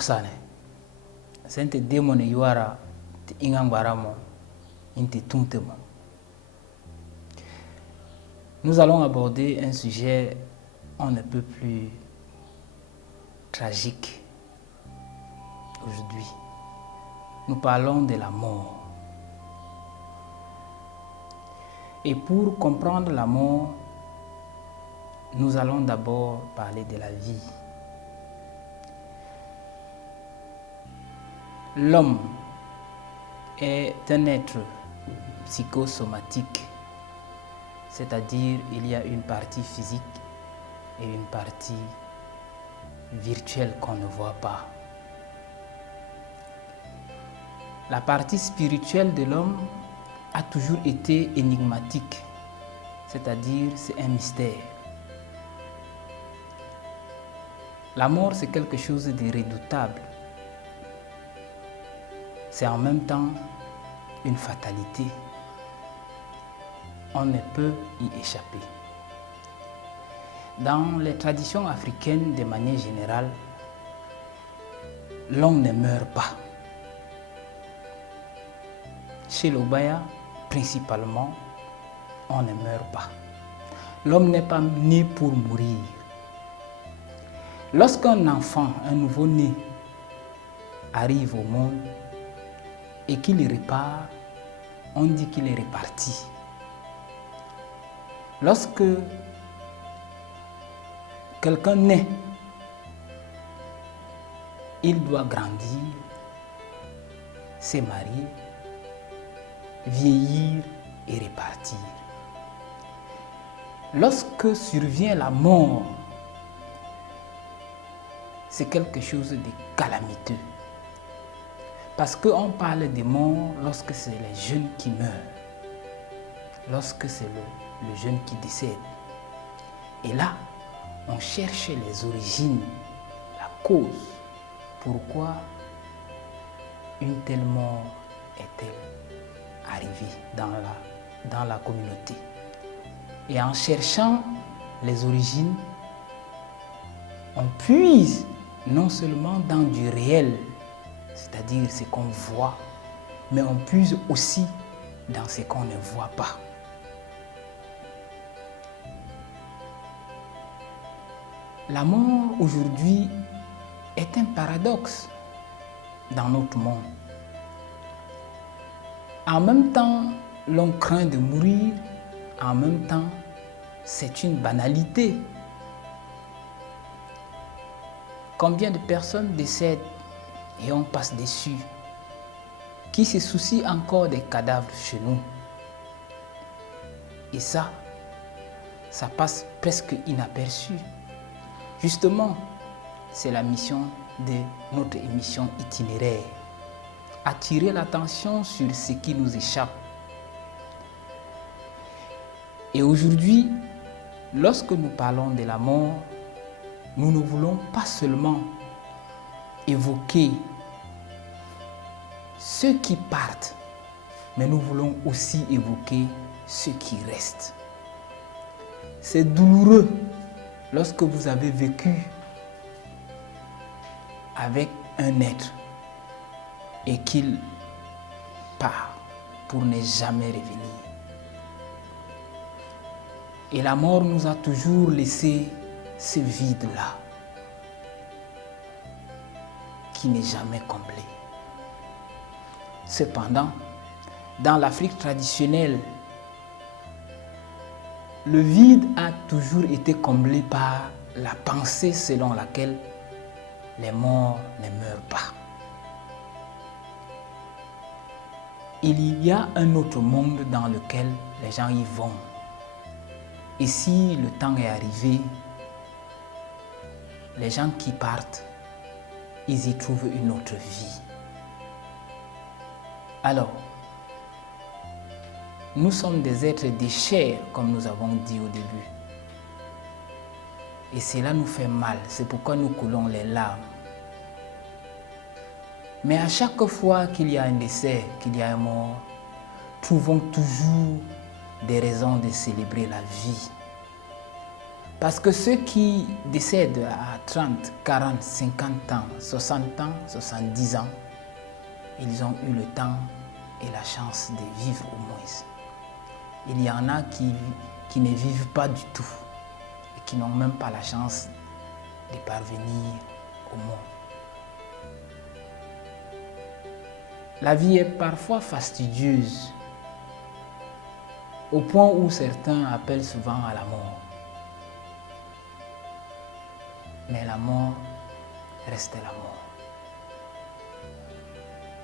osane sente démon yuara te ingambaramo inte tuntemo. Nous allons aborder un sujet on ne peut plus tragique aujourd'hui. Nous parlons de la mort. Et pour comprendre la mort, nous allons d'abord parler de la vie. L'homme est un être psychosomatique, c'est-à-dire il y a une partie physique et une partie virtuelle qu'on ne voit pas. La partie spirituelle de l'homme a toujours été énigmatique, c'est-à-dire c'est un mystère. La mort, c'est quelque chose de redoutable. C'est en même temps une fatalité. On ne peut y échapper. Dans les traditions africaines, de manière générale, l'homme ne meurt pas. Chez l'Obaya, principalement, on ne meurt pas. L'homme n'est pas né pour mourir. Lorsqu'un enfant, un nouveau-né, arrive au monde et qu'il repart, on dit qu'il est reparti. Lorsque quelqu'un naît, il doit grandir, se marier, vieillir et repartir. Lorsque survient la mort, c'est quelque chose de calamiteux. Parce qu'on parle de mort lorsque c'est les jeunes qui meurent, lorsque c'est le jeune qui décède. Et là, on cherche les origines, la cause. Pourquoi une telle mort est-elle arrivée dans la communauté? Et en cherchant les origines, on puise non seulement dans du réel, c'est-à-dire ce qu'on voit, mais on puise aussi dans ce qu'on ne voit pas. La mort aujourd'hui est un paradoxe dans notre monde. En même temps, l'on craint de mourir, en même temps, c'est une banalité. Combien de personnes décèdent et on passe dessus? Qui se soucie encore des cadavres chez nous? Et ça passe presque inaperçu. Justement, c'est la mission de notre émission itinéraire. Attirer l'attention sur ce qui nous échappe. Et aujourd'hui, lorsque nous parlons de la mort, nous ne voulons pas seulement évoquer ceux qui partent, mais nous voulons aussi évoquer ceux qui restent. C'est douloureux lorsque vous avez vécu avec un être et qu'il part pour ne jamais revenir. Et la mort nous a toujours laissé ce vide-là qui n'est jamais comblé. Cependant, dans l'Afrique traditionnelle, le vide a toujours été comblé par la pensée selon laquelle les morts ne meurent pas. Il y a un autre monde dans lequel les gens y vont. Et si le temps est arrivé, les gens qui partent, ils y trouvent une autre vie. Alors, nous sommes des êtres de chair, comme nous avons dit au début. Et cela nous fait mal, c'est pourquoi nous coulons les larmes. Mais à chaque fois qu'il y a un décès, qu'il y a un mort, trouvons toujours des raisons de célébrer la vie. Parce que ceux qui décèdent à 30, 40, 50 ans, 60 ans, 70 ans, ils ont eu le temps et la chance de vivre au moins. Il y en a qui ne vivent pas du tout et qui n'ont même pas la chance de parvenir au monde. La vie est parfois fastidieuse, au point où certains appellent souvent à la mort. Mais la mort reste la mort.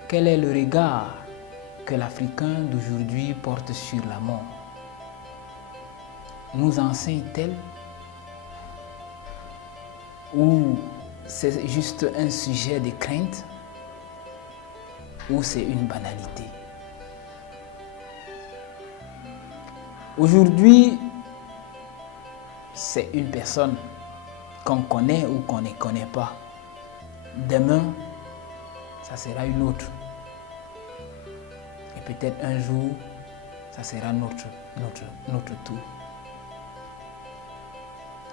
Quel est le regard que l'Africain d'aujourd'hui porte sur la mort? Nous enseigne-t-elle ou c'est juste un sujet de crainte ou c'est une banalité? Aujourd'hui, c'est une personne qu'on connaît ou qu'on ne connaît pas. Demain, ça sera une autre. Et peut-être un jour, ça sera notre tour.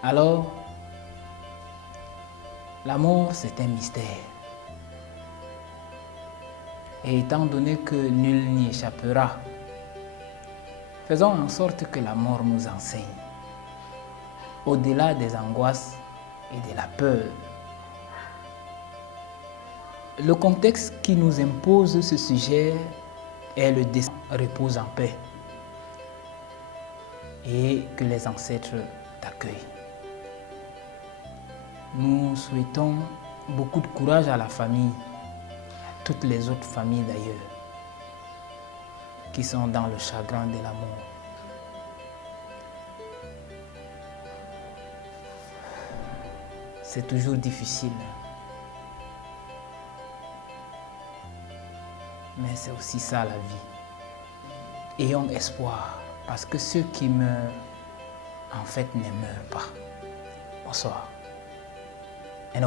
Alors, la mort, c'est un mystère. Et étant donné que nul n'y échappera, faisons en sorte que la mort nous enseigne, au-delà des angoisses et de la peur. Le contexte qui nous impose ce sujet est le décès repose en paix et que les ancêtres t'accueillent. Nous souhaitons beaucoup de courage à la famille, à toutes les autres familles d'ailleurs, qui sont dans le chagrin de la mort. C'est toujours difficile, mais c'est aussi ça la vie. Ayons espoir, parce que ceux qui meurent, en fait, ne meurent pas. Bonsoir. En